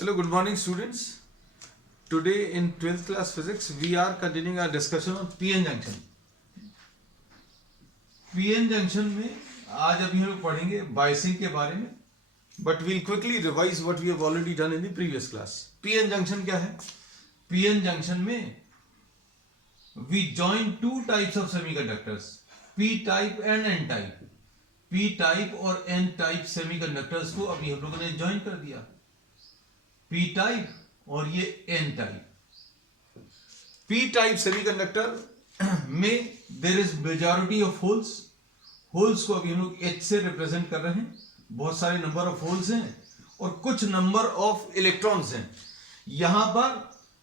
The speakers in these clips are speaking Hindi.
Hello, good morning students. Today in 12th class physics we are continuing our discussion on PN junction. PN junction में आज अभी हम लोग पढ़ेंगे बायसिंग के बारे में, but we'll quickly revise what we have already done in the previous class. PN junction क्या है? PN junction में we join two types of semiconductors, P type and N type. P type और N type semiconductors को अभी हम लोगों ने ज्वाइन कर दिया. P टाइप और ये N type. P type semiconductor में there is majority of holes. Holes को अभी हम लोग H से रिप्रेजेंट कर रहे हैं. बहुत सारे नंबर ऑफ होल्स हैं और कुछ नंबर ऑफ इलेक्ट्रॉन्स हैं. यहां पर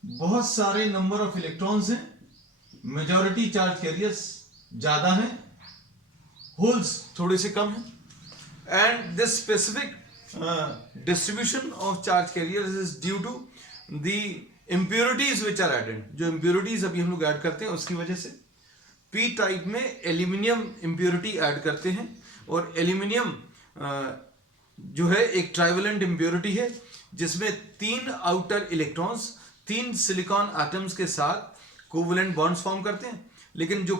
बहुत सारे नंबर ऑफ इलेक्ट्रॉन्स हैं, मेजॉरिटी चार्ज कैरियर्स ज्यादा हैं, होल्स थोड़े से कम हैं. And this specific distribution of charge carriers is due to the impurities which are added. जो impurities अभी हम लोग ऐड करते हैं उसकी वजह से P टाइप में एल्यूमिनियम impurity ऐड करते हैं. और एल्यूमिनियम जो है एक ट्राइवेलेंट impurity है जिसमें 3 आउटर इलेक्ट्रॉन्स 3 सिलिकॉन एटम्स के साथ कोवेलेंट बॉन्ड्स फॉर्म करते हैं, लेकिन जो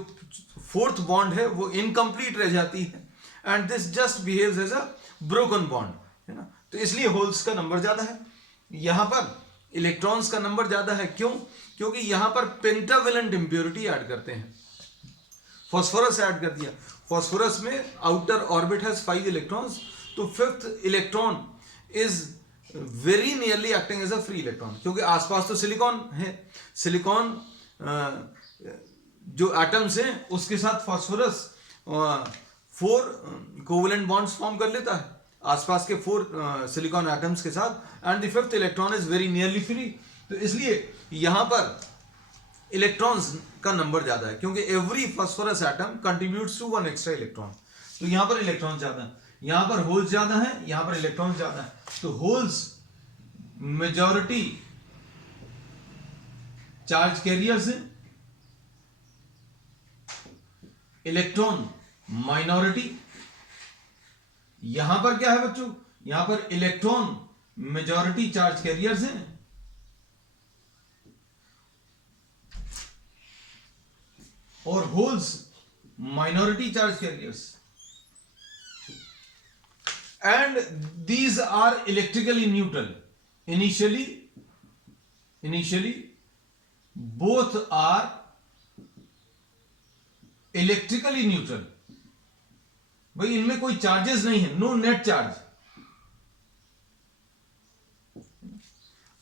फोर्थ बॉन्ड है वो इनकम्प्लीट रह जाती है and this just behaves as a broken bond, है ना. तो इसलिए होल्स का नंबर ज्यादा है. यहां पर इलेक्ट्रॉन्स का नंबर ज्यादा है. क्यों? क्योंकि यहां पर पेंटावेलेंट इंप्योरिटी ऐड करते हैं. फास्फोरस ऐड कर दिया. फास्फोरस में आउटर ऑर्बिट हैज 5 इलेक्ट्रॉन्स, तो fifth electron is very nearly acting as a free electron, क्योंकि आसपास तो सिलिकॉन है. सिलिकॉन जो एटम्स हैं उसके साथ फास्फोरस 4 कोवेलेंट बॉन्ड्स फॉर्म कर लेता है आसपास के 4 सिलिकॉन एटम्स के साथ, and the fifth electron is very nearly free. तो इसलिए यहां पर इलेक्ट्रॉन्स का नंबर ज्यादा है, क्योंकि every phosphorus atom contributes to 1 extra electron. तो यहां पर इलेक्ट्रॉन ज्यादा है, यहां पर होल्स ज्यादा है, यहां पर इलेक्ट्रॉन ज्यादा है. तो होल्स मेजॉरिटी चार्ज कैरियर्स है, इलेक्ट्रॉन माइनॉरिटी. यहां पर क्या है बच्चों? यहां पर इलेक्ट्रॉन मेजॉरिटी चार्ज कैरियर्स हैं और holes minority charge carriers. And these are electrically neutral. Initially both are electrically neutral. भाई इनमें कोई चार्जेस नहीं है, नो नेट चार्ज.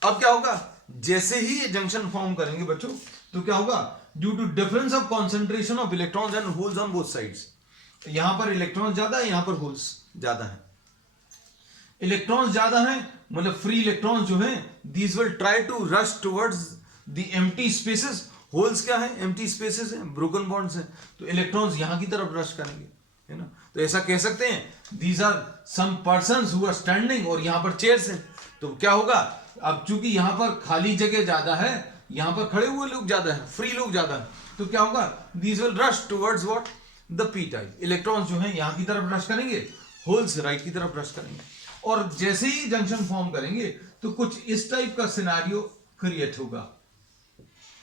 अब क्या होगा? जैसे ही ये जंक्शन फॉर्म करेंगे बच्चों, तो क्या होगा? Due to difference of concentration of electrons and holes on both sides. यहां पर इलेक्ट्रॉन्स ज्यादा है, यहां पर होल्स ज्यादा है. इलेक्ट्रॉन्स ज्यादा है मतलब फ्री इलेक्ट्रॉन्स जो हैं, these will try to rush towards the empty spaces. Holes क्या है? एम्प्टी स्पेसेस हैं, ब्रोकन बॉन्ड्स हैं. तो इलेक्ट्रॉन्स यहां की तरफ रश करेंगे, है ना. तो ऐसा कह सकते हैं these are some persons who are standing, और यहां पर चेयर्स हैं. तो क्या होगा? अब चूंकि यहां पर खाली जगह ज्यादा है, यहां पर खड़े हुए लोग ज्यादा है, फ्री लोग ज्यादा है, तो क्या होगा? These will rush towards what? The P type. Electrons जो हैं यहां की तरफ रश करेंगे, होल्स राइट की तरफ रश करेंगे. और जैसे ही जंक्शन फॉर्म करेंगे तो कुछ इस टाइप का सिनेरियो क्रिएट होगा.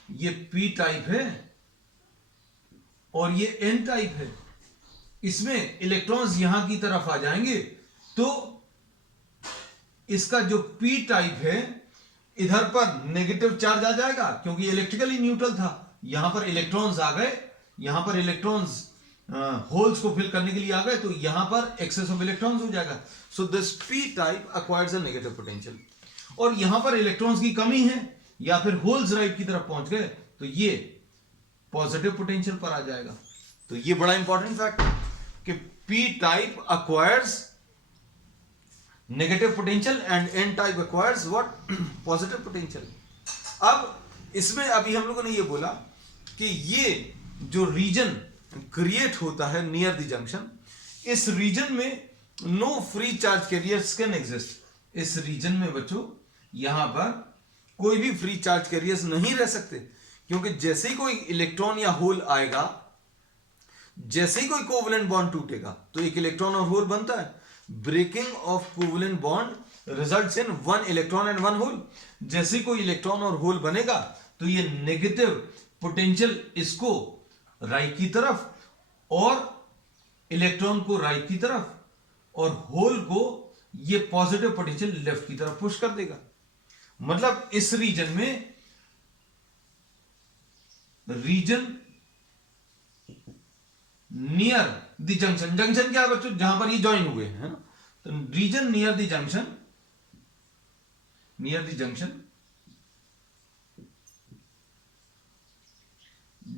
ये पी टाइप है और ये एन टाइप है. इसमें इलेक्ट्रॉन्स यहां की तरफ आ जाएंगे तो इसका जो पी टाइप है इधर पर नेगेटिव चार्ज आ जाएगा, क्योंकि इलेक्ट्रिकली न्यूट्रल था. यहां पर इलेक्ट्रॉन्स आ गए, यहां पर इलेक्ट्रॉन्स होल्स को फिल करने के लिए आ गए, तो यहां पर एक्सेस ऑफ इलेक्ट्रॉन्स हो जाएगा. So this P type acquires a negative potential. और यहां पर इलेक्ट्रॉन्स की कमी है या फिर होल्स राइट की तरफ पहुंच गए तो ये पॉजिटिव पोटेंशियल पर आ जाएगा. तो ये बड़ा इंपॉर्टेंट फैक्ट है कि P type acquires negative potential and N type acquires what? Positive potential. अब इसमें अभी हम लोगों ने ये बोला कि ये जो रीजन क्रिएट होता है नियर द जंक्शन, इस रीजन में no free charge carriers can exist. इस रीजन में बच्चों यहां पर कोई भी फ्री चार्ज कैरियर्स नहीं रह सकते, क्योंकि जैसे ही कोई इलेक्ट्रॉन या होल आएगा, जैसे ही कोई कोवेलेंट बॉन्ड टूटेगा तो एक इलेक्ट्रॉन और होल बनता है. Breaking of covalent bond results in one electron and one hole. जैसे कोई इलेक्ट्रॉन और होल बनेगा तो ये नेगेटिव पोटेंशियल इसको राइट की तरफ और इलेक्ट्रॉन को राइट की तरफ और होल को ये पॉजिटिव पोटेंशियल लेफ्ट की तरफ पुश कर देगा। मतलब इस रीजन में, region near the junction, junction क्या है बच्चों, जहां पर ये ज्वाइन हुए हैं ना, तो region near the junction, near the junction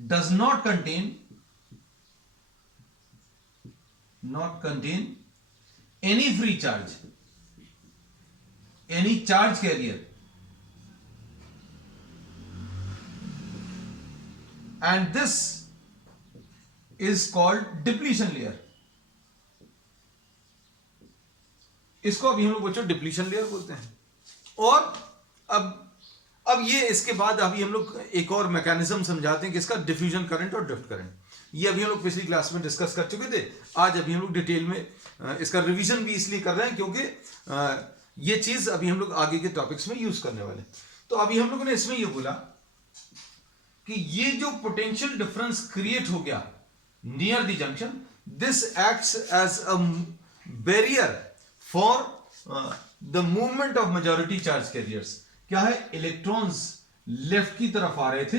does not contain any free charge, any charge carrier, and this is called depletion layer। इसको अभी हम लोग बच्चों डिप्लीशन लेयर बोलते हैं। और अब ये इसके बाद अभी हम लोग एक और मैकेनिज्म समझाते हैं कि इसका डिफ्यूजन करंट और ड्रिफ्ट करंट। ये अभी हम लोग पिछली क्लास में डिस्कस कर चुके थे। आज अभी हम लोग डिटेल में इसका रिवीजन भी इसलिए कर रहे हैं क्योंकि ये चीज अभी हम लोग आगे के टॉपिक्स में यूज करने वाले। तो अभी हम लोगों ने इसमें ये बोला कि ये जो पोटेंशियल डिफरेंस क्रिएट हो गया near the junction, this acts as a barrier for the movement of majority charge carriers. क्या है, इलेक्ट्रॉन्स लेफ्ट की तरफ आ रहे थे,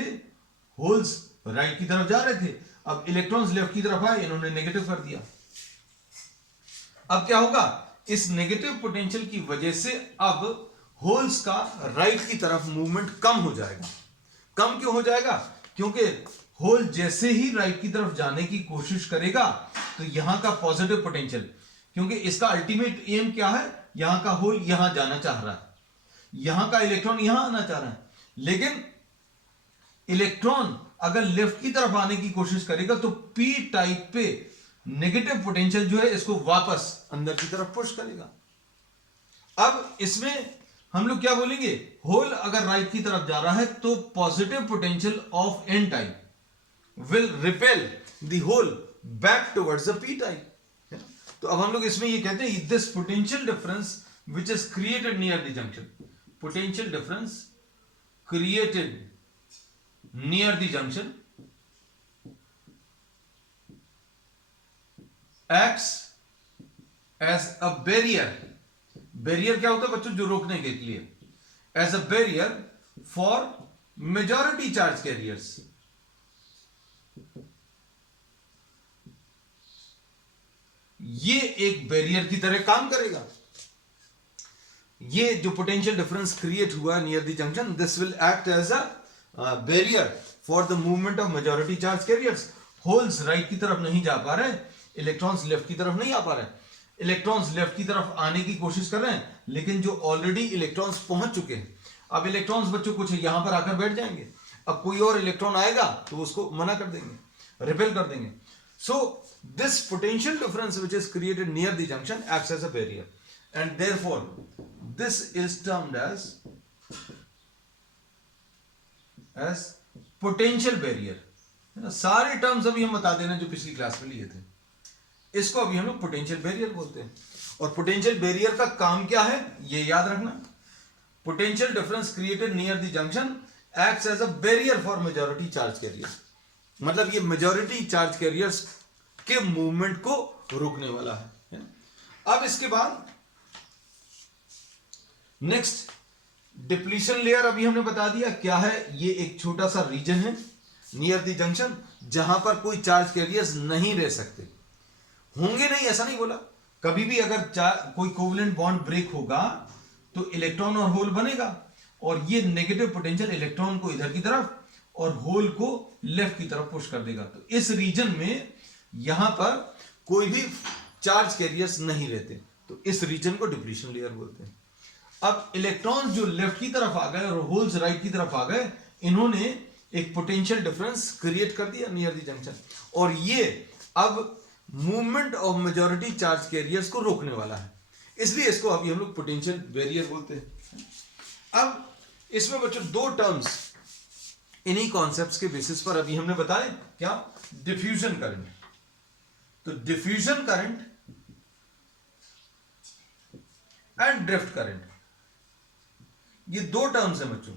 होल्स राइट की तरफ जा रहे थे। अब इलेक्ट्रॉन्स लेफ्ट की तरफ आए, इन्होंने नेगेटिव कर दिया। अब क्या होगा, इस नेगेटिव पोटेंशियल की वजह से अब होल्स का राइट की तरफ मूवमेंट कम हो जाएगा। कम क्यों हो जाएगा, क्योंकि होल जैसे ही राइट की तरफ जाने की कोशिश करेगा तो यहां का पॉजिटिव पोटेंशियल, क्योंकि इसका अल्टीमेट एम क्या है, यहां का होल यहां जाना चाह रहा है, यहां का इलेक्ट्रॉन यहां आना चाह रहा है, लेकिन इलेक्ट्रॉन अगर लेफ्ट की तरफ आने की कोशिश करेगा तो पी टाइप पे नेगेटिव पोटेंशियल जो है इसको वापस अंदर की तरफ पुश करेगा। अब इसमें हम लोग क्या बोलेंगे, होल अगर राइट की तरफ जा रहा है तो positive potential of N type will repel the hole back towards the P type. तो अब हम लोग इसमें ये कहते हैं this potential difference which is created near the junction, potential difference created near the junction acts as a barrier। barrier क्या होता है बच्चों, जो रोकने के लिए, as a barrier for majority charge carriers। ये एक बैरियर की तरह काम करेगा। ये जो पोटेंशियल डिफरेंस क्रिएट हुआ near the junction, this will act as a barrier for the movement of majority charge carriers. Holes right की तरफ नहीं जा पा रहे, इलेक्ट्रॉन्स लेफ्ट की तरफ नहीं आ पा रहे। इलेक्ट्रॉन्स लेफ्ट की तरफ आने की कोशिश कर रहे हैं, लेकिन जो ऑलरेडी इलेक्ट्रॉन्स पहुंच चुके हैं, अब इलेक्ट्रॉन्स बच्चों कुछ यहां पर आकर बैठ जाएंगे। अब कोई और इलेक्ट्रॉन आएगा तो उसको मना कर देंगे, रिपेल कर देंगे। So this potential difference which is created near the junction acts as a barrier, and therefore this is termed as potential barrier। सारे टर्म्स अभी हम बता देना जो पिछली क्लास में लिए थे, इसको अभी हम लोग पोटेंशियल बैरियर बोलते हैं। और पोटेंशियल बैरियर का काम क्या है ये याद रखना, potential difference created near the junction acts as a barrier for majority charge carriers. मतलब ये मेजॉरिटी चार्ज कैरियर्स के मूवमेंट को रोकने वाला है। अब इसके बाद नेक्स्ट डिप्लीशन लेयर अभी हमने बता दिया क्या है। ये एक छोटा सा रीजन है नियर द जंक्शन जहां पर कोई चार्ज कैरियर्स नहीं रह सकते, होंगे नहीं ऐसा नहीं बोला। कभी भी अगर कोई कोवलेंट बॉन्ड ब्रेक होगा तो इलेक्ट्रॉन और होल बनेगा, और ये नेगेटिव पोटेंशियल इलेक्ट्रॉन को इधर की तरफ और होल को लेफ्ट की तरफ पुश कर देगा। तो इस रीजन में यहां पर कोई भी चार्ज कैरियर्स नहीं रहते, तो इस रीजन को डिप्लीशन लेयर बोलते हैं। अब इलेक्ट्रॉन जो लेफ्ट की तरफ आ गए और होल्स राइट की तरफ आ गए, इन्होंने एक पोटेंशियल डिफरेंस क्रिएट कर दिया नियर द जंक्शन, और ये अब movement of majority charge carriers को रोकने वाला है, इसलिए इसको अभी हम लोग पोटेंशियल बैरियर बोलते हैं। अब इसमें बच्चों दो टर्म्स इन्हीं कॉन्सेप्ट्स के बेसिस पर अभी हमने बताए, क्या, डिफ्यूजन करंट। तो diffusion current and drift current. ये दो टर्म्स हैं बच्चों,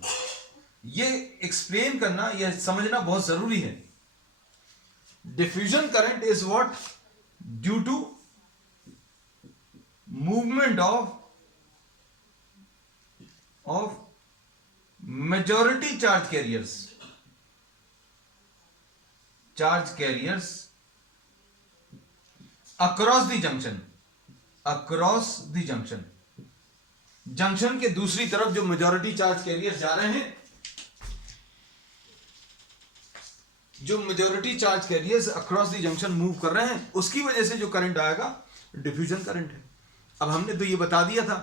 ये एक्सप्लेन करना, यह समझना बहुत जरूरी है। Diffusion current is what? Due to movement of majority charge carriers across the junction, junction के दूसरी तरफ जो मेजॉरिटी चार्ज कैरियर जा रहे हैं, जो majority charge carriers across the junction move कर रहे हैं, उसकी वजह से जो करंट आएगा डिफ्यूजन करंट है। अब हमने तो ये बता दिया था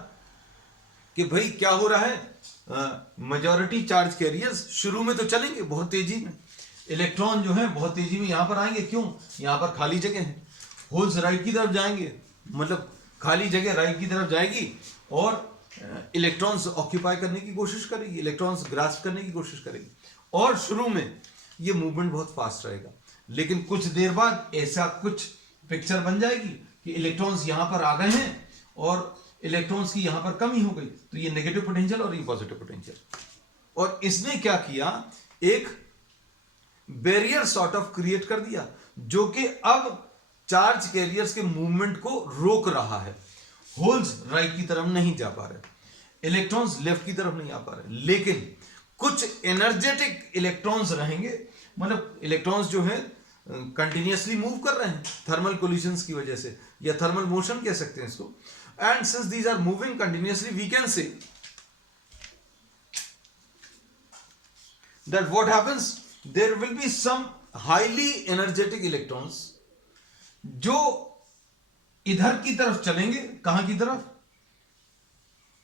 कि भाई क्या हो रहा है, मेजॉरिटी चार्ज कैरियर्स शुरू में तो चलेंगे बहुत तेजी में, इलेक्ट्रॉन जो है बहुत तेजी में यहां पर आएंगे, क्यों? यहां पर खाली जगह है, होल्स राइट की तरफ जाएंगे, मतलब खाली जगह राइट की तरफ जाएगी और इलेक्ट्रॉन्स ऑक्यूपाई करने की कोशिश करेगी, इलेक्ट्रॉन्स ग्रास्प करने की कोशिश करेगी, और शुरू में ये मूवमेंट बहुत फास्ट रहेगा। लेकिन कुछ देर बाद ऐसा कुछ पिक्चर बन जाएगी कि इलेक्ट्रॉन्स यहां पर आ गए हैं और इलेक्ट्रॉन्स की यहां पर कमी हो गई, तो ये नेगेटिव पोटेंशियल और ये पॉजिटिव पोटेंशियल। और इसने क्या किया, एक बैरियर सॉर्ट ऑफ क्रिएट कर दिया, जो कि अब चार्ज कैरियर्स के मूवमेंट को रोक रहा है। होल्स राइट की तरफ नहीं जा पा रहे, इलेक्ट्रॉन्स लेफ्ट की तरफ नहीं आ पा रहे, लेकिन कुछ एनर्जेटिक इलेक्ट्रॉन्स रहेंगे, मतलब इलेक्ट्रॉन्स जो है कंटिन्यूअसली मूव कर रहे हैं थर्मल कोलिशंस की वजह से, या थर्मल मोशन कह सकते हैं इसको। And since these are moving continuously, we can say that what happens, there will be some highly energetic electrons जो इधर की तरफ चलेंगे, कहां की तरफ?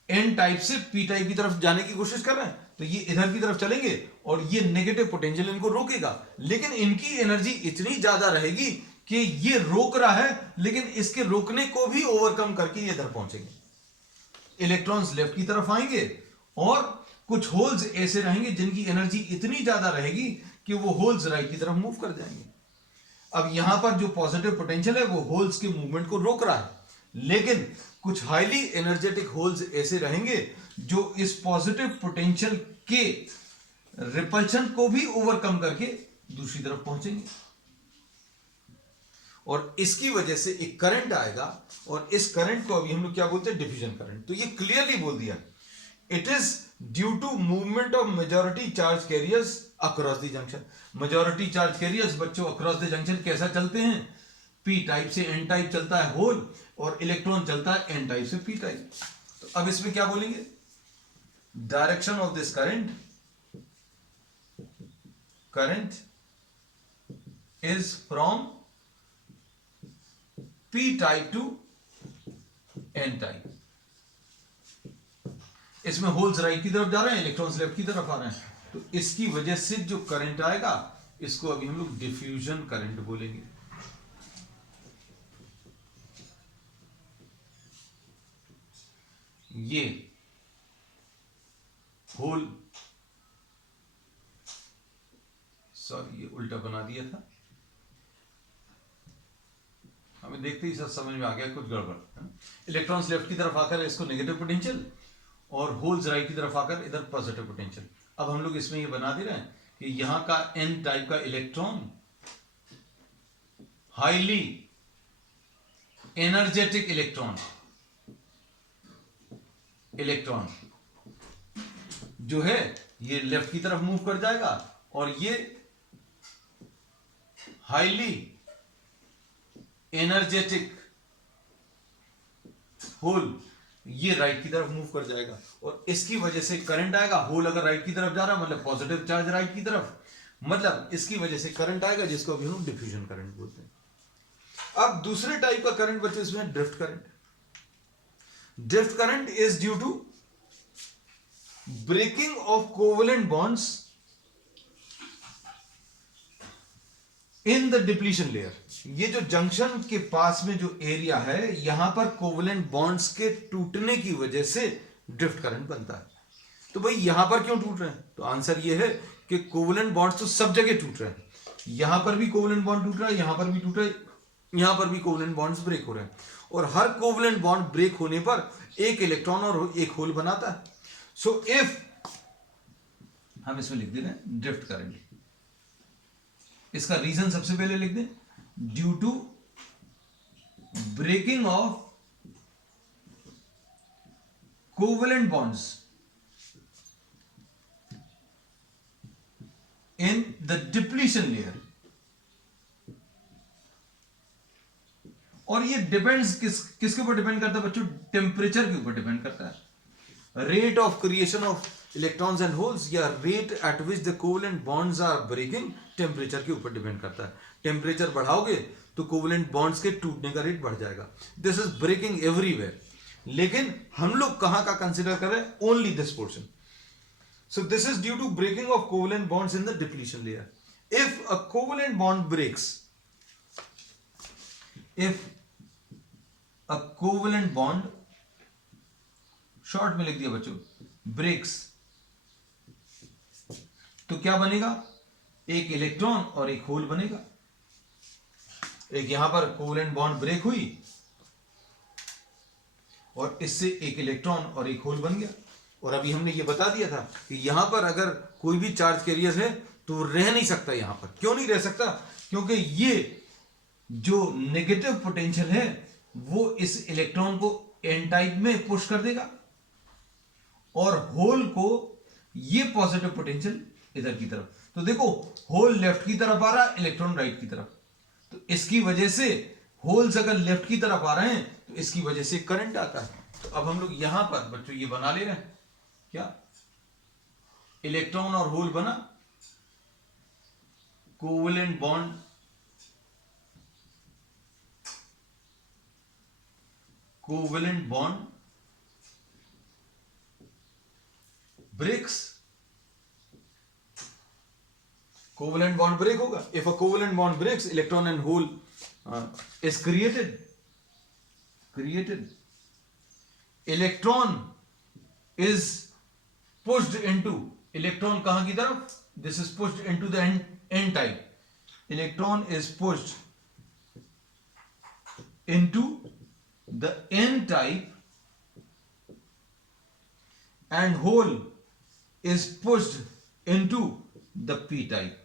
एन टाइप से पी टाइप की तरफ जाने की कोशिश कर रहे हैं, तो ये इधर की तरफ चलेंगे और ये नेगेटिव पोटेंशियल इनको रोकेगा, लेकिन इनकी एनर्जी इतनी ज्यादा रहेगी कि ये रोक रहा है, लेकिन इसके रोकने को भी ओवरकम करके ये इधर पहुंचेंगे। इलेक्ट्रॉन्स लेफ्ट की तरफ आएंगे और कुछ होल्स ऐसे रहेंगे जिनकी एनर्जी इतनी ज्यादा रहेगी कि वो होल्स राइट की तरफ मूव कर जाएंगे। अब यहां पर जो पॉजिटिव पोटेंशियल है वो होल्स के मूवमेंट को रोक रहा है, लेकिन कुछ हाईली एनर्जेटिक होल्स ऐसे रहेंगे जो इस पॉजिटिव पोटेंशियल के रिपल्शन को भी ओवरकम करके दूसरी तरफ पहुंचेंगे, और इसकी वजह से एक करंट आएगा, और इस करंट को अभी हम लोग क्या बोलते हैं? Diffusion current. तो ये क्लियरली बोल दिया, it is due to movement of majority charge carriers across the junction. Majority charge carriers बच्चों अक्रॉस द जंक्शन कैसा चलते हैं? पी टाइप से एन टाइप चलता है होल, और इलेक्ट्रॉन चलता है एन टाइप से पी टाइप। तो अब इसमें क्या बोलेंगे? Direction of this current is from P type to N type. इसमें होल्स राइट की तरफ जा रहे हैं, इलेक्ट्रॉन्स लेफ्ट की तरफ आ रहे हैं, तो इसकी वजह से जो करंट आएगा इसको अभी हम लोग डिफ्यूजन करंट बोलेंगे। ये होल, सॉरी ये उल्टा बना दिया था, हमें देखते ही सब समझ में आ गया कुछ गड़बड़ है। इलेक्ट्रॉन्स लेफ्ट की तरफ आकर इसको नेगेटिव पोटेंशियल, और होल्स राइट की तरफ आकर इधर पॉजिटिव पोटेंशियल। अब हम लोग इसमें ये बना दे रहे हैं कि यहां का एन टाइप का इलेक्ट्रॉन हाईली एनर्जेटिक इलेक्ट्रॉन जो है ये लेफ्ट की तरफ मूव कर जाएगा, और ये हाईली एनर्जेटिक होल ये राइट की तरफ मूव कर जाएगा, और इसकी वजह से करंट आएगा। होल अगर राइट की तरफ जा रहा है मतलब पॉजिटिव चार्ज राइट की तरफ, मतलब इसकी वजह से करंट आएगा, जिसको अभी हम डिफ्यूजन करंट बोलते हैं। अब दूसरे टाइप का करंट बच्चे इसमें drift current. Drift current is due to breaking of covalent bonds in the depletion layer. ये जो जंक्शन के पास में जो एरिया है, यहां पर कोवेलेंट बॉन्ड्स के टूटने की वजह से ड्रिफ्ट करंट बनता है। तो भाई यहां पर क्यों टूट रहे हैं? तो आंसर ये है कि कोवेलेंट बॉन्ड्स तो सब जगह टूट रहे हैं, यहां पर भी कोवेलेंट बॉन्ड टूट रहा है, यहां पर भी टूट रहा है, यहां पर भी कोवेलेंट बॉन्ड्स ब्रेक हो रहे हैं, और हर कोवेलेंट बॉन्ड ब्रेक होने पर एक इलेक्ट्रॉन और एक होल बनाता है. सो इफ हम इसमें लिख दे रहे हैं ड्रिफ्ट करंट, इसका रीजन सबसे पहले लिख दें, due to breaking of covalent bonds in the depletion layer. और ये डिपेंड्स किसके ऊपर डिपेंड करता है बच्चों? टेम्परेचर के ऊपर डिपेंड करता है. Rate of creation of electrons and holes या rate at which the covalent bonds are breaking temperature के ऊपर डिपेंड करता है. टेम्परेचर बढ़ाओगे तो कोवेलेंट बॉन्ड्स के टूटने का रेट बढ़ जाएगा. This is breaking everywhere. लेकिन हम लोग कहां का कंसिडर कर रहे हैं? Only this portion. So this is due to breaking of covalent bonds in the depletion layer. If a covalent bond breaks, if a covalent bond, short में लिख दिया बच्चों, ब्रेक्स, तो क्या बनेगा? एक इलेक्ट्रॉन और एक होल बनेगा. एक यहां पर कोवेलेंट बॉन्ड ब्रेक हुई और इससे एक इलेक्ट्रॉन और एक होल बन गया. और अभी हमने ये बता दिया था कि यहां पर अगर कोई भी चार्ज कैरियर है तो रह नहीं सकता. यहां पर क्यों नहीं रह सकता? क्योंकि ये जो नेगेटिव पोटेंशियल है वो इस इलेक्ट्रॉन को एन टाइप में पुश कर देगा और होल को ये पॉजिटिव पोटेंशियल इधर की तरफ. तो देखो, होल लेफ्ट की तरफ आ रहा है, इलेक्ट्रॉन राइट की तरफ. तो इसकी वजह से होल्स अगर लेफ्ट की तरफ आ रहे हैं तो इसकी वजह से करंट आता है. तो अब हम लोग यहां पर बच्चों ये बना ले रहे हैं, क्या इलेक्ट्रॉन और होल बना, covalent bond, covalent bond breaks. Covalent bond break होगा. If a covalent bond breaks, electron and hole is created. Electron is pushed into, electron कहां की तरफ? This is pushed into the n type. Electron is pushed into the n type and hole is pushed into the p type.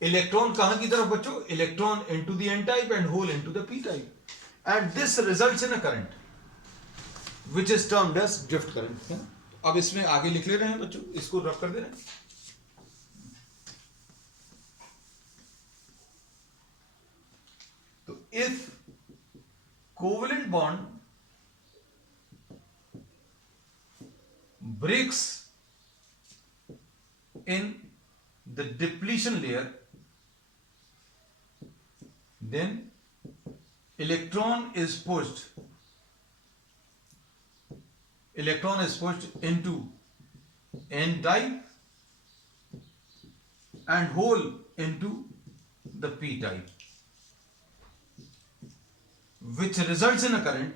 Electron कहां की तरफ बच्चों? Electron into the N type and hole into the P type. And this results in a current which is termed as drift current. अब इसमें आगे लिख ले रहे हैं बच्चों, इसको रब कर दे रहे हैं. तो if covalent bond breaks in the depletion layer, then electron is pushed into n type and hole into the p type, which results in a current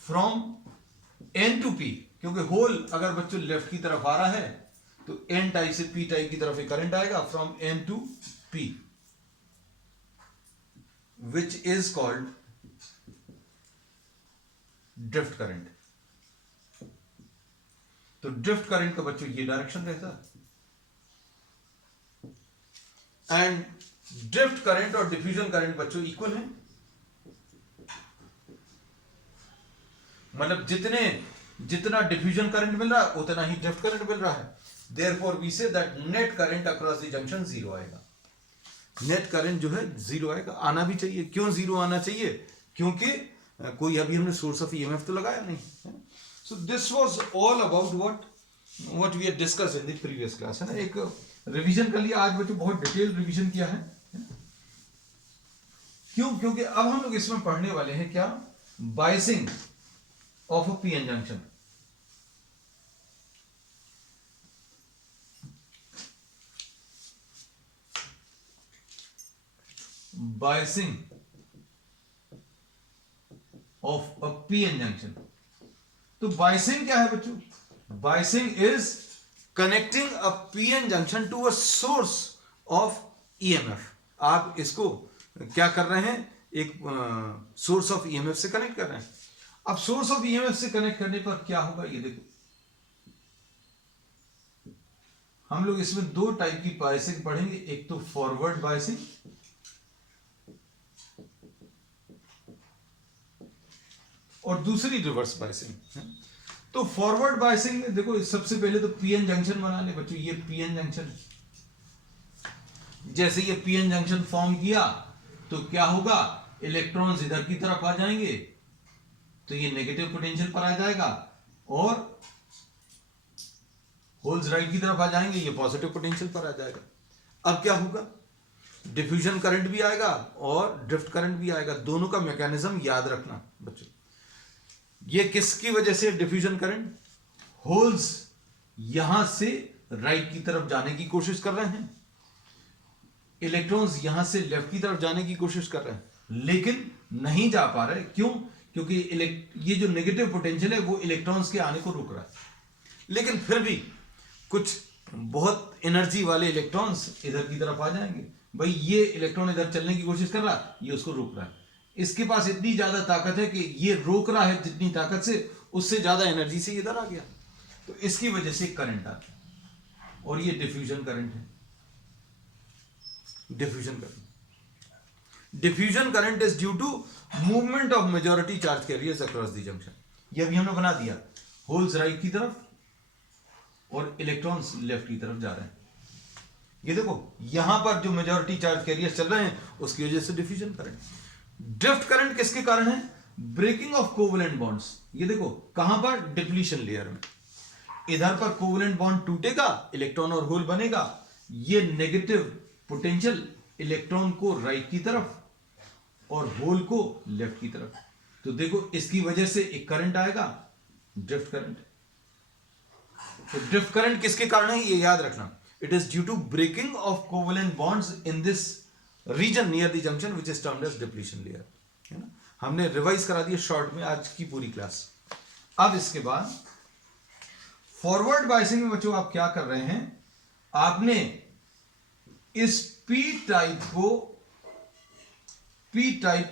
from n to p. क्योंकि होल अगर बच्चों लेफ्ट की तरफ आ रहा है तो n टाइप से p टाइप की तरफ एक करंट आएगा from n to p, which is called drift current. तो ड्रिफ्ट करंट का बच्चों ये डायरेक्शन रहता है. एंड ड्रिफ्ट करंट और डिफ्यूजन करंट बच्चों इक्वल है. मतलब जितना डिफ्यूजन करंट मिल रहा है उतना ही ड्रिफ्ट करंट मिल रहा है. Therefore we say that net current across the junction zero आएगा. नेट करंट जो है जीरो आएगा. आना भी चाहिए. क्यों जीरो आना चाहिए? क्योंकि कोई अभी हमने सोर्स ऑफ ईएमएफ तो लगाया नहीं. So this was all about what we had discussed in the previous class, है ना. एक रिवीजन कर लिया आज बच्चों, बहुत डिटेल रिवीजन किया है. क्यों? क्योंकि अब हम लोग इसमें पढ़ने वाले हैं क्या? Biasing of a p-n junction. Biasing of a p-n junction. तो बायसिंग क्या है बच्चों? Biasing is connecting a PN junction to a source of EMF. आप इसको क्या कर रहे हैं, एक सोर्स ऑफ ईएमएफ से कनेक्ट कर रहे हैं। अब सोर्स ऑफ ईएमएफ से कनेक्ट करने पर क्या होगा, ये देखो, हम लोग इसमें दो टाइप की बायसिंग पढ़ेंगे, एक तो फॉरवर्ड बायसिंग और दूसरी रिवर्स बायसिंग। तो फॉरवर्ड बायसिंग में देखो, सबसे पहले तो पीएन जंक्शन बना ले बच्चों, ये पीएन जंक्शन। जैसे ये पीएन जंक्शन फॉर्म किया तो क्या होगा, इलेक्ट्रॉन्स इधर की तरफ आ जाएंगे तो ये नेगेटिव पोटेंशियल पर आ जाएगा, और होल्स राइट की तरफ आ जाएंगे, ये पॉजिटिव पोटेंशियल पर आ जाएगा। अब क्या होगा, डिफ्यूजन करंट भी आएगा और ड्रिफ्ट करंट भी आएगा। दोनों का मैकेनिज्म याद रखना बच्चों। ये किसकी वजह से डिफ्यूजन करंट, होल्स यहां से राइट की तरफ जाने की कोशिश कर रहे हैं, इलेक्ट्रॉन्स यहां से लेफ्ट की तरफ जाने की कोशिश कर रहे हैं, लेकिन नहीं जा पा रहे। क्यों? क्योंकि ये जो नेगेटिव पोटेंशियल है वो इलेक्ट्रॉन्स के आने को रोक रहा है। लेकिन फिर भी कुछ बहुत एनर्जी वाले इलेक्ट्रॉन्स इधर की तरफ आ जाएंगे। भाई ये इलेक्ट्रॉन इधर चलने की कोशिश कर रहा है, ये उसको रोक रहा है। इसके पास इतनी ज्यादा ताकत है कि ये रोक रहा है जितनी ताकत से, उससे ज्यादा एनर्जी से इधर आ गया, तो इसकी वजह से करंट आता है, और ये डिफ्यूजन करंट है। Diffusion current is due to movement of majority charge carriers across the junction. ये अभी हमने बना दिया, होल्स राइट की तरफ और इलेक्ट्रॉन्स लेफ्ट की तरफ जा रहे हैं। ये देखो, यहां पर जो मेजॉरिटी चार्ज कैरियर्स चल रहे हैं उसकी वजह से डिफ्यूजन करंट। ड्रिफ्ट करंट किसके कारण है, ब्रेकिंग ऑफ कोवलेंट बॉन्ड्स। ये देखो कहां पर, डिप्लीशन लेयर में। इधर पर कोवलेंट बॉन्ड टूटेगा, इलेक्ट्रॉन और होल बनेगा, ये नेगेटिव पोटेंशियल इलेक्ट्रॉन को राइट की तरफ और होल को लेफ्ट की तरफ। तो देखो इसकी वजह से एक करंट आएगा, ड्रिफ्ट करंट। तो ड्रिफ्ट करंट किसके कारण है, ये याद रखना। It is due to breaking of covalent bonds in this region near the junction which is termed as depletion layer, है ना। हमने रिवाइज करा दिया शॉर्ट में आज की पूरी क्लास। अब इसके बाद फॉरवर्ड बायसिंग में बच्चों आप क्या कर रहे हैं, आपने इस पी टाइप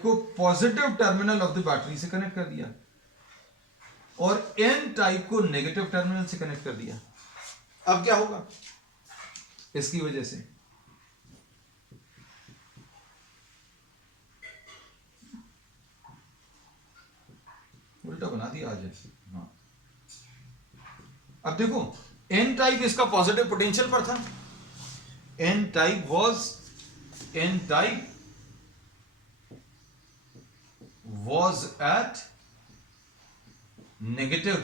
को positive terminal of the battery से कनेक्ट कर दिया और एन टाइप को नेगेटिव टर्मिनल से कनेक्ट कर दिया। अब क्या होगा, इसकी वजह से उल्टा बना दिया आज। हाँ, अब देखो एन टाइप इसका पॉजिटिव पोटेंशियल पर था, N type was at negative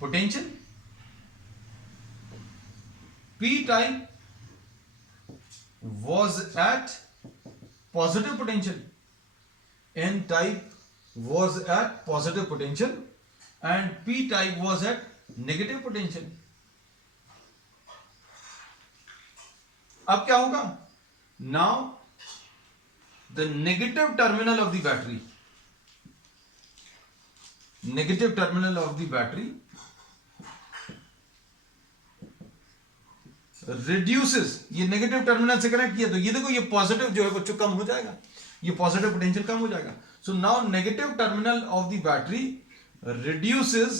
potential, p type was at positive potential, n type was at positive potential and p type was at negative potential। अब क्या होगा, now the negative terminal of the battery reduces, ये नेगेटिव टर्मिनल से कनेक्ट किया तो ये देखो ये पॉजिटिव जो है बच्चों कम हो जाएगा, ये पॉजिटिव पोटेंशियल कम हो जाएगा। सो now negative terminal of the battery reduces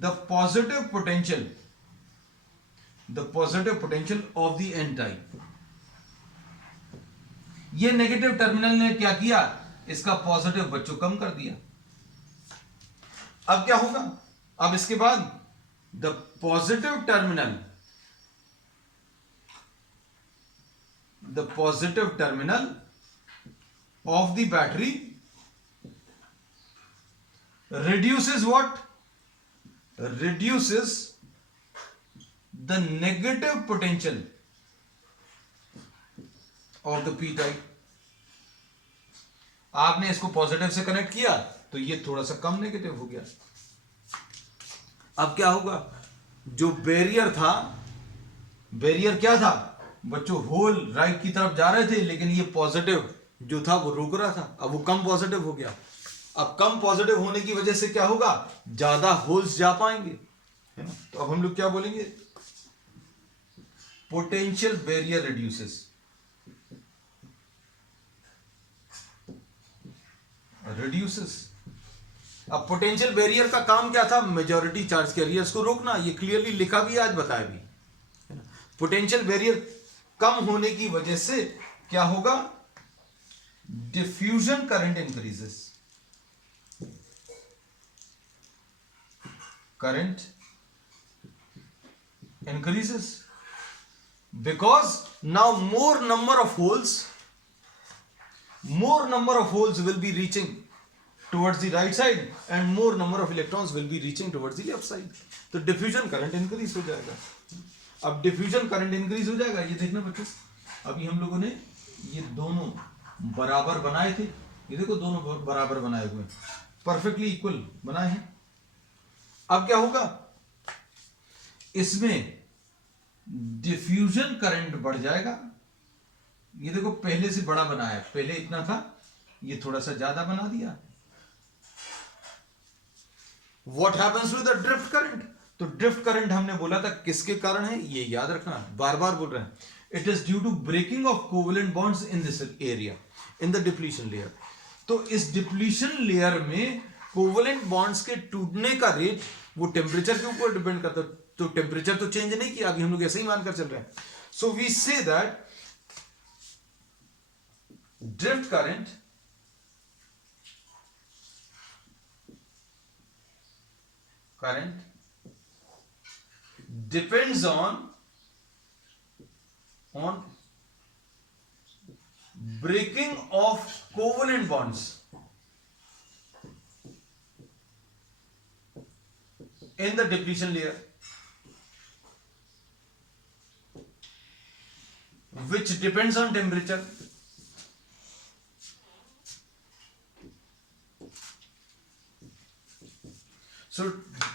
the positive potential of the n type। ये नेगेटिव टर्मिनल ने क्या किया, इसका पॉजिटिव बच्चों कम कर दिया। अब क्या होगा, अब इसके बाद the positive terminal of the battery reduces what, reduces the negative potential of the p type। आपने इसको पॉजिटिव से कनेक्ट किया तो ये थोड़ा सा कम नेगेटिव हो गया। अब क्या होगा, जो बैरियर था, बैरियर क्या था बच्चों, होल राइट की तरफ जा रहे थे लेकिन ये पॉजिटिव जो था वो रोक रहा था, अब वो कम पॉजिटिव हो गया। अब कम पॉजिटिव होने की वजह से क्या होगा, ज्यादा होल्स जा पाएंगे, है ना। तो अब हम लोग क्या बोलेंगे, पोटेंशियल बैरियर रिड्यूसेस, अब पोटेंशियल बैरियर का काम क्या था? मेजॉरिटी चार्ज कैरियर्स को रोकना। ये क्लियरली लिखा भी, आज बताया भी। पोटेंशियल बैरियर कम होने की वजह से क्या होगा? Diffusion current increases, current increases because now more number of holes will be reaching towards the right side and more number of electrons will be reaching towards the left side. तो डिफ्यूजन करंट इंक्रीज हो जाएगा। अब डिफ्यूजन करंट इंक्रीज हो जाएगा, ये देखना बच्चों, अभी हम लोगों ने ये दोनों बराबर बनाए थे, ये देखो दोनों बराबर बनाए हुए, परफेक्टली इक्वल बनाए हैं। अब क्या होगा? इसमें डिफ्यूजन करंट बढ़ जाएगा। ये देखो पहले से बड़ा बनाया, पहले इतना था, ये थोड़ा सा ज्यादा बना दिया। What happens with the drift current? तो ड्रिफ्ट करंट हमने बोला था किसके कारण है, ये याद रखना, बार बार बोल रहे हैं। It is due to breaking of covalent bonds in this area, in the depletion layer. तो इस डिप्लीशन लेयर में कोवेलेंट बॉन्ड्स के टूटने का रेट वो टेम्परेचर के ऊपर डिपेंड करता है। तो टेम्परेचर तो चेंज नहीं किया, अभी हम लोग ऐसे ही मानकर चल रहे हैं। So we say that drift current depends on breaking of covalent bonds in the depletion layer, which depends on temperature. So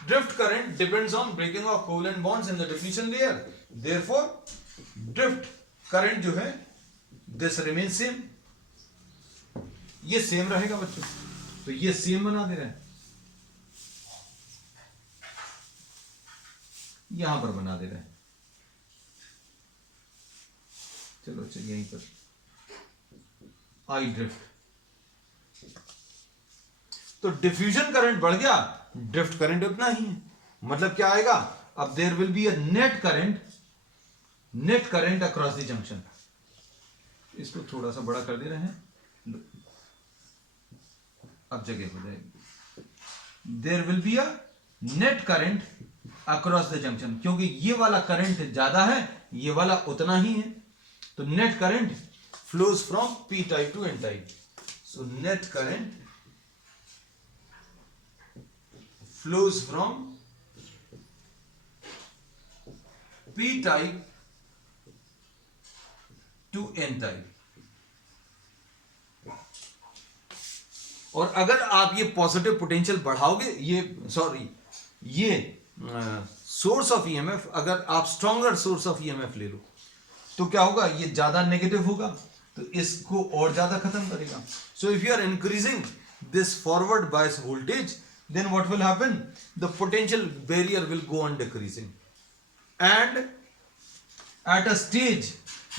drift current depends on breaking of covalent bonds in the depletion layer. Therefore, drift current जो है this remains same. ये सेम रहेगा बच्चों, तो ये सेम बना दे रहे हैं, यहां पर बना दे रहे हैं। चलो अच्छा यहीं पर आई ड्रिफ्ट, तो डिफ्यूजन करंट बढ़ गया, ड्रिफ्ट करंट उतना ही है। मतलब क्या आएगा? अब there will be a net current across the junction. इसको थोड़ा सा बड़ा कर दे रहे हैं, अब जगह हो जाएगी। There will be a net current across the junction, क्योंकि ये वाला करंट ज्यादा है, ये वाला उतना ही है। तो net current flows from P type to N type. So net current flows from P type to N type। और अगर आप ये पॉजिटिव पोटेंशियल बढ़ाओगे, ये सोर्स ऑफ ईएमएफ, अगर आप स्ट्रॉन्गर सोर्स ऑफ ईएमएफ ले लो तो क्या होगा? ये ज्यादा नेगेटिव होगा, तो इसको और ज्यादा खत्म करेगा। So if you are increasing this forward bias voltage, then what will happen? The potential barrier will go on decreasing, and at a stage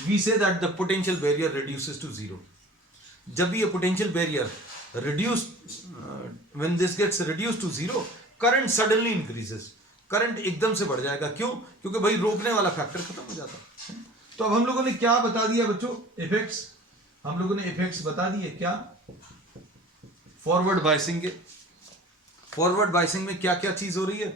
we say that the potential barrier reduces to zero. जब भी ये potential barrier when this gets reduced to zero, current suddenly increases, current एकदम से बढ़ जाएगा। क्यों? क्योंकि भाई रोकने वाला फैक्टर खत्म हो जाता है। तो अब हम लोगों ने क्या बता दिया बच्चों? इफेक्ट्स, हम लोगों ने इफेक्ट्स बता दिए। क्या? फॉरवर्ड बायसिंग के, फॉरवर्ड बायसिंग में क्या क्या चीज हो रही है?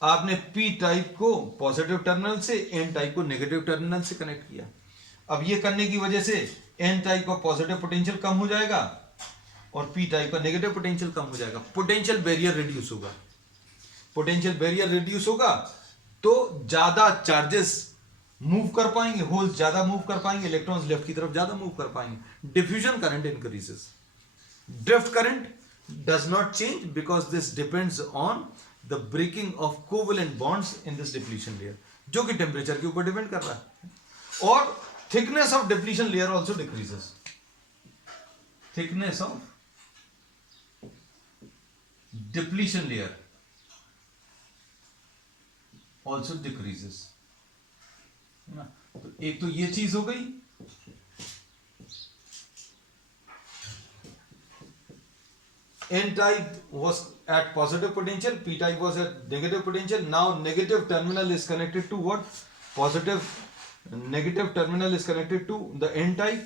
आपने पी टाइप को पॉजिटिव टर्मिनल से एन टाइप को नेगेटिव टर्मिनल से कनेक्ट किया। अब ये करने की वजह से एन टाइप का पॉजिटिव पोटेंशियल कम हो जाएगा और पी टाइप का नेगेटिव पोटेंशियल कम हो जाएगा। पोटेंशियल बैरियर रिड्यूस होगा, पोटेंशियल बैरियर रिड्यूस होगा तो ज्यादा चार्जेस मूव कर पाएंगे, होल्स ज्यादा मूव कर पाएंगे, इलेक्ट्रॉन्स लेफ्ट की तरफ ज्यादा मूव कर पाएंगे। Diffusion current increases. Drift current does not change because this depends on the breaking of covalent bonds in this depletion layer, जो कि टेम्परेचर के ऊपर डिपेंड कर रहा है। और thickness of depletion layer also decreases, thickness of depletion layer also decreases। है ना। तो एक तो ये चीज हो गई, N type was at positive potential, P type was at negative potential. Now negative terminal is connected to what? Positive. Negative terminal is connected to the N type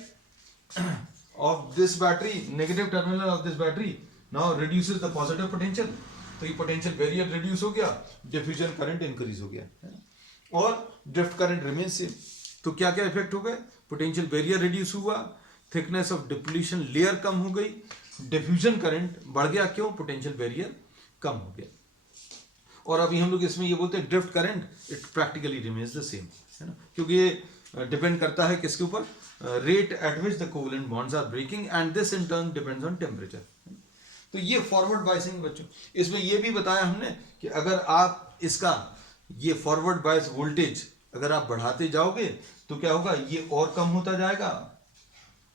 of this battery. Negative terminal of this battery now reduces the positive potential. तो ये पोटेंशियल बैरियर रिड्यूस हो गया, डिफ्यूजन करंट इंक्रीज हो गया, और ड्रिफ्ट करंट रिमेन सेम। तो क्या क्या इफेक्ट हो गए? पोटेंशियल बैरियर रिड्यूस हुआ, थिकनेस ऑफ डिप्लीशन लेयर कम हो गई, डिफ्यूजन करंट बढ़ गया। क्यों? पोटेंशियल बैरियर कम हो गया। और अभी हम लोग इसमें ये बोलते हैं drift current, it practically remains the same, है ना, क्योंकि ये डिपेंड करता है किसके ऊपर? Rate at which the covalent bonds are breaking, and this in turn depends on temperature. तो ये फॉरवर्ड बायसिंग बच्चों, इसमें ये भी बताया हमने कि अगर आप इसका ये फॉरवर्ड बायस वोल्टेज अगर आप बढ़ाते जाओगे तो क्या होगा? ये और कम होता जाएगा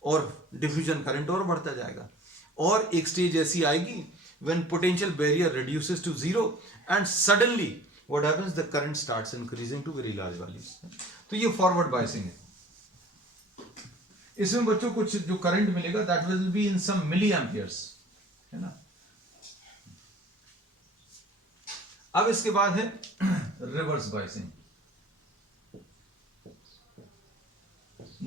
और डिफ्यूजन करंट और बढ़ता जाएगा, और एक स्टेज ऐसी आएगी when potential barrier reduces to zero and suddenly what happens? The current starts increasing to very large values. तो ये फॉरवर्ड बायसिंग है। इसमें बच्चों कुछ जो करंट मिलेगा that will be in some milli amperes, है ना। अब इसके बाद है रिवर्स बायसिंग।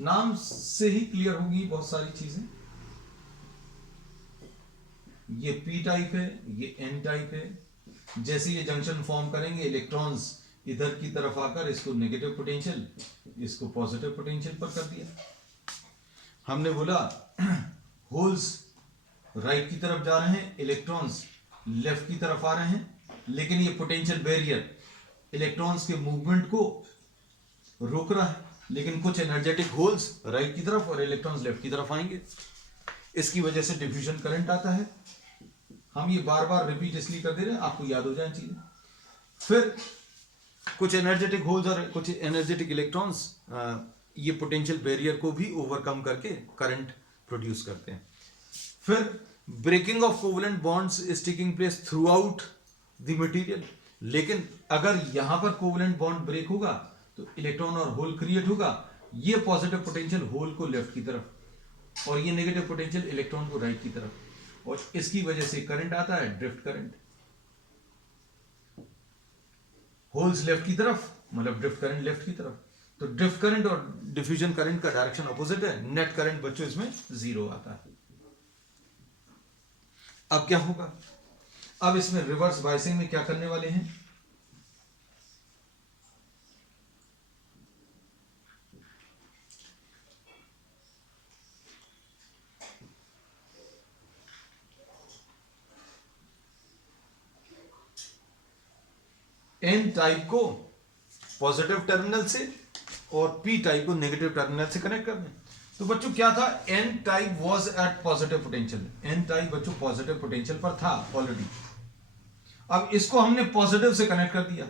नाम से ही क्लियर होगी बहुत सारी चीजें। ये पी टाइप है, ये एन टाइप है। जैसे ये जंक्शन फॉर्म करेंगे, इलेक्ट्रॉन्स इधर की तरफ आकर इसको नेगेटिव पोटेंशियल, इसको पॉजिटिव पोटेंशियल पर कर दिया। हमने बोला होल्स राइट की तरफ जा रहे हैं, इलेक्ट्रॉन्स लेफ्ट की तरफ आ रहे हैं, लेकिन ये पोटेंशियल बैरियर इलेक्ट्रॉन्स के मूवमेंट को रोक रहा है, लेकिन कुछ एनर्जेटिक होल्स राइट की तरफ और इलेक्ट्रॉन्स लेफ्ट की तरफ आएंगे। इसकी वजह से डिफ्यूजन करंट आता है। हम ये बार बार रिपीट इसलिए कर दे रहे हैं, आपको याद हो जाए चीजें। फिर कुछ एनर्जेटिक होल्स और कुछ एनर्जेटिक इलेक्ट्रॉन्स ये पोटेंशियल बैरियर को भी ओवरकम करके करंट प्रोड्यूस करते हैं। फिर breaking of covalent bonds is taking place throughout the material, लेकिन अगर यहां पर कोवेलेंट बॉन्ड ब्रेक होगा तो इलेक्ट्रॉन और होल क्रिएट होगा। ये पॉजिटिव पोटेंशियल होल को लेफ्ट की तरफ और ये नेगेटिव पोटेंशियल इलेक्ट्रॉन को राइट की तरफ, और इसकी वजह से करंट आता है, ड्रिफ्ट करंट। होल्स लेफ्ट की तरफ मतलब ड्रिफ्ट करंट लेफ्ट की तरफ। तो ड्रिफ्ट करंट और डिफ्यूजन करंट का डायरेक्शन अपोजिट है। नेट करंट बच्चों इसमें जीरो आता है। अब क्या होगा? अब इसमें रिवर्स बायसिंग में क्या करने वाले हैं? एन टाइप को पॉजिटिव टर्मिनल से और पी टाइप को नेगेटिव टर्मिनल से कनेक्ट कर दें। तो बच्चों क्या था? N type was at positive potential. N type बच्चों पॉजिटिव पोटेंशियल पर था ऑलरेडी। अब इसको हमने पॉजिटिव से कनेक्ट कर दिया।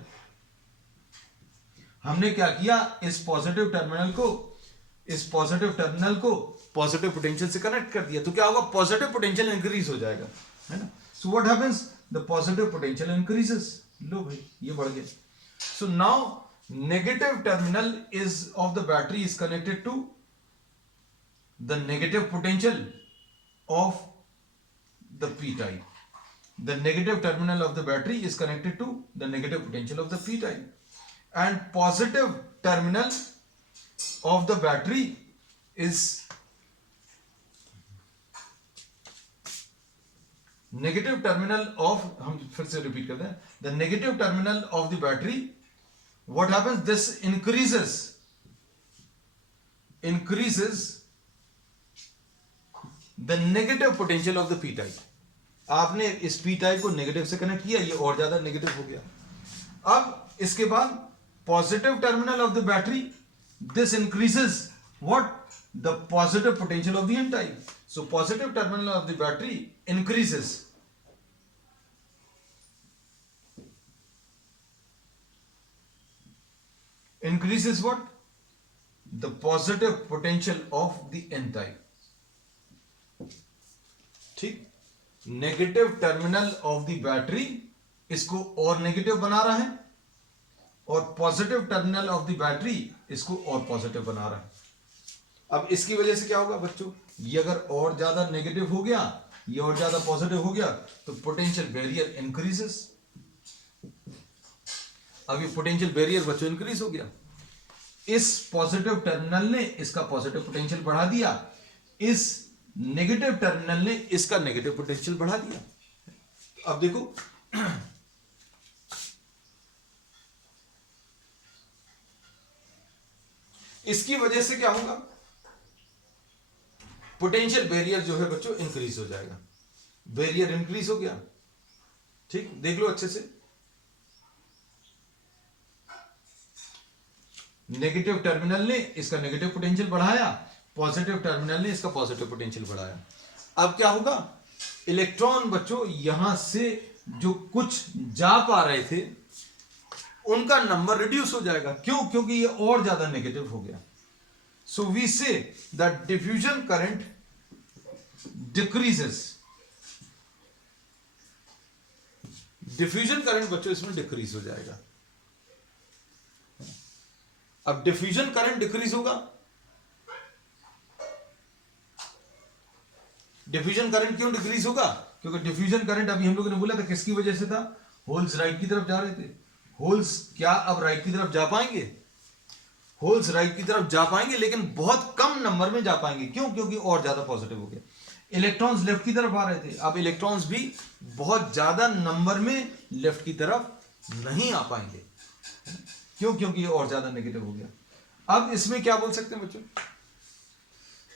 हमने क्या किया? इस पॉजिटिव टर्मिनल को पॉजिटिव पोटेंशियल से कनेक्ट कर दिया। तो क्या होगा? पॉजिटिव पोटेंशियल इंक्रीज हो जाएगा, है ना। So what happens? The positive potential increases. लो भाई, ये बढ़ गया। So now negative terminal is of the battery is connected to the negative potential of the P type. The negative terminal of the battery is connected to the negative potential of the p type, and positive terminal of the battery is negative terminal of, हम फिर से रिपीट करते हैं, the negative terminal of the battery, what happens? This increases the negative potential of the p type. आपने इस पी टाइप को नेगेटिव से कनेक्ट किया, ये और ज्यादा नेगेटिव हो गया। अब इसके बाद positive terminal of the battery, this increases what? The positive potential of the N type. So positive terminal of the battery increases what? The positive potential of the n type। ठीक, negative terminal of the battery इसको और नेगेटिव बना रहा है, और positive terminal of the battery इसको और पॉजिटिव बना रहा है। अब इसकी वजह से क्या होगा बच्चों, ये अगर और ज्यादा नेगेटिव हो गया, ये और ज्यादा पॉजिटिव हो गया, तो पोटेंशियल बैरियर इंक्रीजेस। अब ये पोटेंशियल बैरियर बच्चों इंक्रीज हो गया, इस पॉजिटिव टर्मिनल ने इसका पॉजिटिव पोटेंशियल बढ़ा दिया, इस नेगेटिव टर्मिनल ने इसका नेगेटिव पोटेंशियल बढ़ा दिया। अब देखो इसकी वजह से क्या होगा, पोटेंशियल बैरियर जो है बच्चों इंक्रीज हो जाएगा। बैरियर इंक्रीज हो गया, ठीक, देख लो अच्छे से। नेगेटिव टर्मिनल ने इसका नेगेटिव पोटेंशियल बढ़ाया, पॉजिटिव टर्मिनल ने इसका पॉजिटिव पोटेंशियल बढ़ाया। अब क्या होगा, इलेक्ट्रॉन बच्चों यहां से जो कुछ जा पा रहे थे उनका नंबर रिड्यूस हो जाएगा। क्यों? क्योंकि ये और ज्यादा नेगेटिव हो गया। सो वी से the diffusion current decreases. Diffusion current बच्चों इसमें डिक्रीज हो जाएगा। अब डिफ्यूजन करंट डिक्रीज होगा, डिफ्यूजन करंट क्यों डिक्रीज होगा? क्योंकि डिफ्यूजन करंट अभी हम लोगों ने बोला था किसकी वजह से था, होल्स राइट की तरफ जा रहे थे। होल्स क्या अब राइट की तरफ जा पाएंगे? होल्स राइट की तरफ जा पाएंगे लेकिन बहुत कम नंबर में जा पाएंगे। क्यों? क्योंकि और ज्यादा पॉजिटिव हो गया। इलेक्ट्रॉन्स लेफ्ट की तरफ आ रहे थे, अब इलेक्ट्रॉन्स भी बहुत ज्यादा नंबर में लेफ्ट की तरफ नहीं आ पाएंगे। क्यों? क्योंकि ये और ज्यादा नेगेटिव हो गया। अब इसमें क्या बोल सकते हैं बच्चों,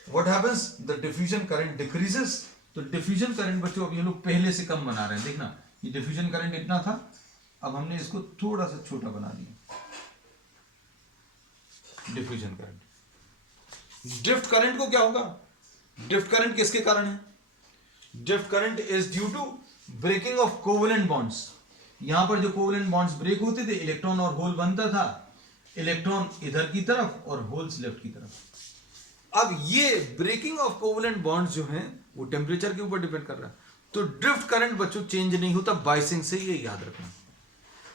what happens, the diffusion current decreases. तो डिफ्यूजन करंट बच्चों अभी हम लोग पहले से कम बना रहे हैं। देखना, ये डिफ्यूजन करंट इतना था, अब हमने इसको थोड़ा सा छोटा बना दिया। Diffusion current. ड्रिफ्ट करंट को क्या होगा? ड्रिफ्ट करंट किसके कारण है? Drift current is due to breaking of covalent bonds. यहां पर जो कोवेलेंट बॉन्ड्स ब्रेक होते थे, इलेक्ट्रॉन और होल बनता था, इलेक्ट्रॉन इधर की तरफ और होल्स लेफ्ट की तरफ। अब ये ब्रेकिंग ऑफ कोवेलेंट बॉन्ड्स जो हैं वो टेम्परेचर के ऊपर डिपेंड कर रहा है। तो ड्रिफ्ट करंट बच्चों चेंज नहीं होता बाइसिंग से, ये याद रखना।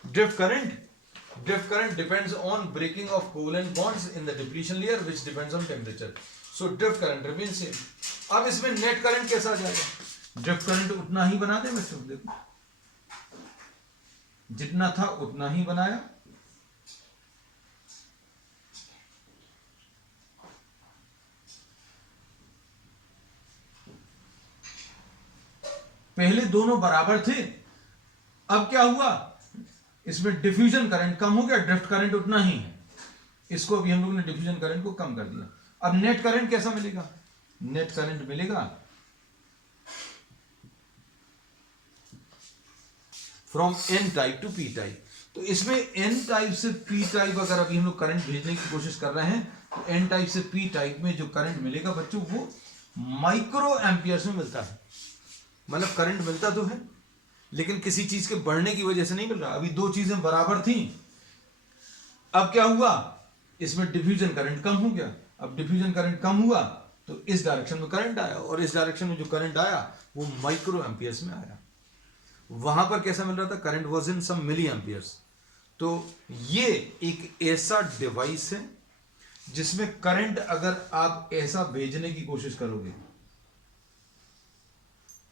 Drift current depends on breaking of covalent bonds in the depletion layer which depends on temperature. So drift current remain same. अब इसमें नेट करंट कैसा आ जाएगा? ड्रिफ्ट करंट उतना ही बना दें बच्चों, देखो जितना था उतना ही बनाया, पहले दोनों बराबर थे, अब क्या हुआ, इसमें डिफ्यूजन करंट कम हो गया, ड्रिफ्ट करंट उतना ही है। इसको अभी हम लोगों ने डिफ्यूजन करंट को कम कर दिया। अब नेट करंट कैसा मिलेगा? नेट करंट मिलेगा from N type to P type. तो इसमें एन टाइप से पी टाइप अगर अभी हम लोग करंट भेजने की कोशिश कर रहे हैं, तो एन टाइप से पी टाइप में जो करंट मिलेगा बच्चों वो माइक्रो एम्पियर्स में मिलता है। मतलब करंट मिलता तो है लेकिन किसी चीज के बढ़ने की वजह से नहीं मिल रहा। अभी दो चीजें बराबर थी, अब क्या हुआ, इसमें डिफ्यूजन करंट कम हो गया। अब डिफ्यूजन करंट कम हुआ तो इस डायरेक्शन में करंट आया, और इस डायरेक्शन में जो करंट आया वो माइक्रो एम्पियर्स में आया। वहां पर कैसा मिल रहा था? Current was in some milliamperes. तो ये एक ऐसा डिवाइस है जिसमें करंट अगर आप ऐसा भेजने की कोशिश करोगे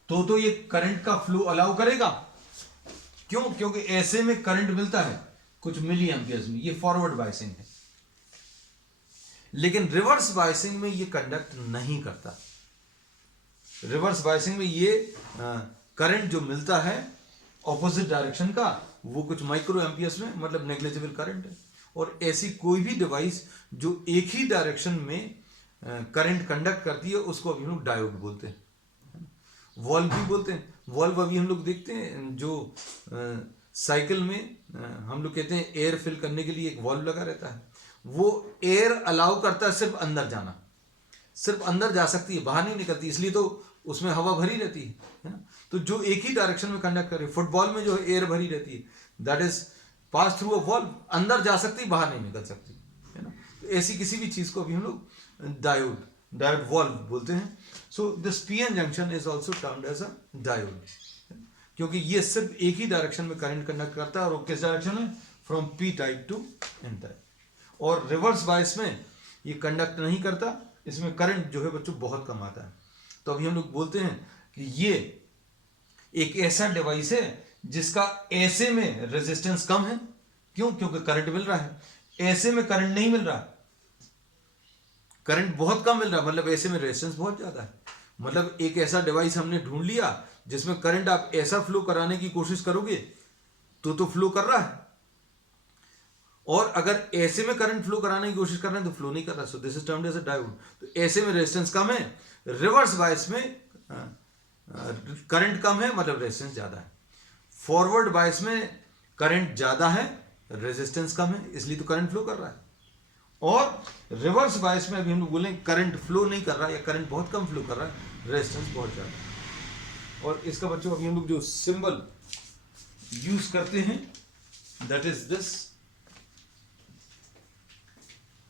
तो ये करंट का फ्लो अलाउ करेगा। क्यों? क्योंकि ऐसे में करंट मिलता है कुछ मिली एम्पियर्स में, ये फॉरवर्ड बायसिंग है। लेकिन रिवर्स बायसिंग में ये कंडक्ट नहीं करता। रिवर्स बायसिंग में ये करंट जो मिलता है ऑपोजिट डायरेक्शन का वो कुछ माइक्रो एम्पियर्स में, मतलब नेग्लिजिबल करंट है। और ऐसी कोई भी डिवाइस जो एक ही डायरेक्शन में करंट कंडक्ट करती है उसको अभी हम लोग डायोड बोलते हैं, वॉल्व भी बोलते हैं। वॉल्व अभी हम लोग देखते हैं जो साइकिल में हम लोग कहते हैं एयर फिल करने के लिए एक वॉल्व लगा रहता है, वो एयर अलाउ करता है सिर्फ अंदर जाना, सिर्फ अंदर जा सकती है, बाहर नहीं निकलती, इसलिए तो उसमें हवा भरी रहती है ना। तो जो एक ही डायरेक्शन में कंडक्ट करे, फुटबॉल में जो है एयर भरी रहती है, that is pass through a valve, अंदर जा सकती बाहर नहीं निकल सकती, है ना। तो ऐसी किसी भी चीज को अभी हम लोग डायोड वॉल्व बोलते हैं। So this PN junction is also termed as a diode, क्योंकि ये सिर्फ एक ही डायरेक्शन में करंट कंडक्ट करता है, और किस डायरेक्शन में? From P type to N type. और रिवर्स बायस में ये कंडक्ट नहीं करता, इसमें करंट जो है बच्चों बहुत कम आता है। तो अभी हम लोग बोलते हैं कि ये एक ऐसा डिवाइस है जिसका ऐसे में रेजिस्टेंस कम है, क्यों? क्योंकि करंट मिल रहा है। ऐसे में करंट नहीं मिल रहा, करंट बहुत कम मिल रहा, मतलब ऐसे में रेजिस्टेंस बहुत ज्यादा है। मतलब एक ऐसा डिवाइस हमने ढूंढ लिया जिसमें करंट आप ऐसा फ्लो कराने की कोशिश करोगे तो फ्लो कर रहा है, और अगर ऐसे में करंट फ्लो कराने की कोशिश कर रहे हैं तो फ्लो नहीं कर रहा। So this is termed as a diode. तो ऐसे में रेजिस्टेंस कम है, रिवर्स बायस में करंट कम है, मतलब रेजिस्टेंस ज्यादा है। फॉरवर्ड बायस में करंट ज्यादा है, रेजिस्टेंस कम है, इसलिए तो करंट फ्लो कर रहा है। और रिवर्स बायस में अभी हम लोग बोलें करंट फ्लो नहीं कर रहा है या करंट बहुत कम फ्लो कर रहा है, रेजिस्टेंस बहुत ज्यादा है। और इसका बच्चों अभी हम लोग जो सिंबल यूज करते हैं that is this,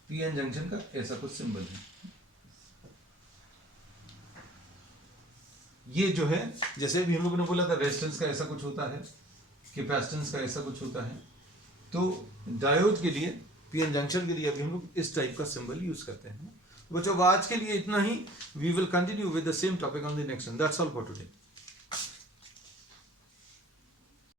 PN junction का ऐसा कुछ सिंबल है। ये जो है, जैसे भी हम लोगों ने बोला था रेजिस्टेंस का ऐसा कुछ होता है, कैपेसिटेंस का ऐसा कुछ होता है, तो डायोड के लिए, पीएन जंक्शन के लिए अभी हम लोग इस टाइप का सिंबल यूज करते हैं। बच्चों आज के लिए इतना ही। We will continue with the same topic on the next one. That's all for today.